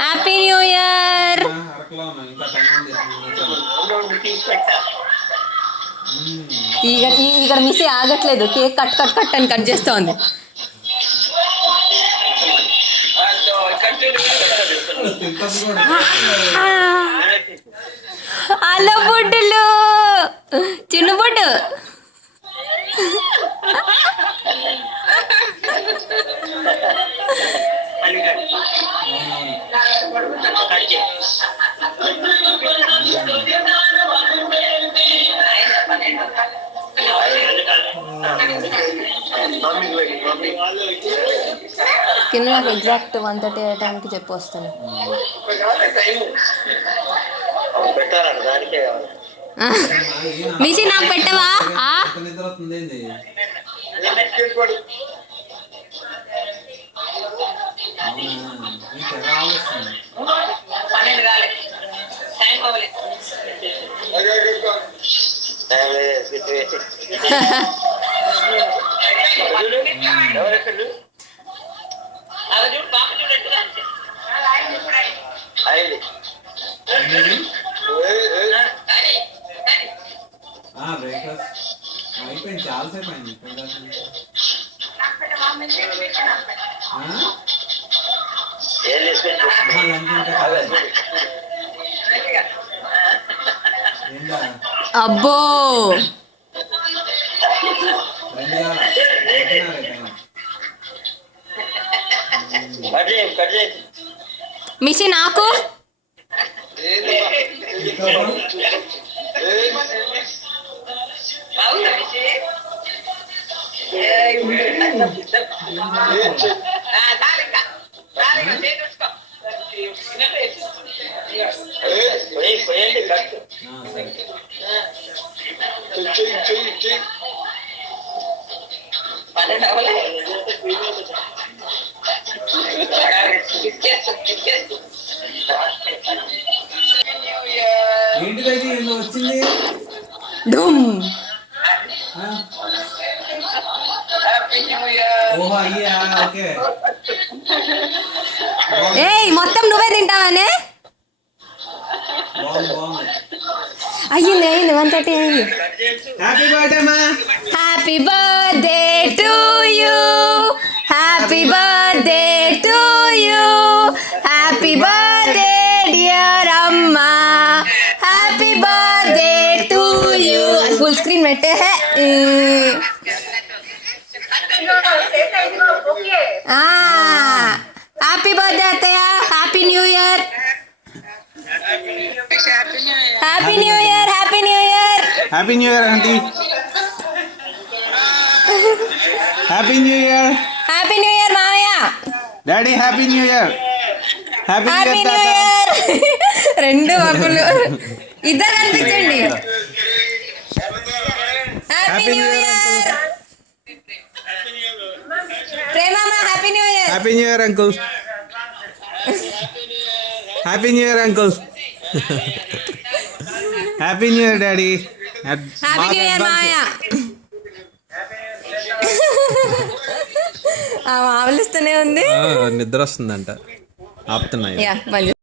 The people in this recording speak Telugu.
Happy new year. ఇక్కడ మిస్ ఆగట్లేదు, కేక్ కట్ కట్ కట్ అని కట్ చేస్తోంది. హలో బుడ్డులు, చిన్న బుడ్డు. కింద నాకు ఎగ్జాక్ట్ 1:30 టైంకి చెప్పి వస్తాను. మిషన్ నాకు పెట్టవా? అయిపోయింది, చాలాసేపు అయింది. అబ్బో మిషన్ నాకు వచ్చింది. ఏయ్ మొత్తం నువ్వే తింటావానే? అయ్యింది 1:30 అయింది. Happy birthday to you, happy birthday to you, happy birthday dear అమ్మా, happy birthday to you. Full screen పెట్టే. హ్యాపీ బర్త్డే అత్తయ్య, happy new year, happy new year, happy new year, happy new year aunty, happy new year, happy new year మామయ్య, daddy happy new year, happy new year. రెండు బాబులు ఇద్దరు కనిపించండి. హ్యాపీ న్యూ ఇయర్ ప్రేమమ్మ, happy new year, happy new year uncle, happy new year uncle, happy new year daddy, happy new year మామయ్య. ఆవలిస్తూనే ఉంది, నిద్ర వస్తుందంట, ఆపుతున్నాయి.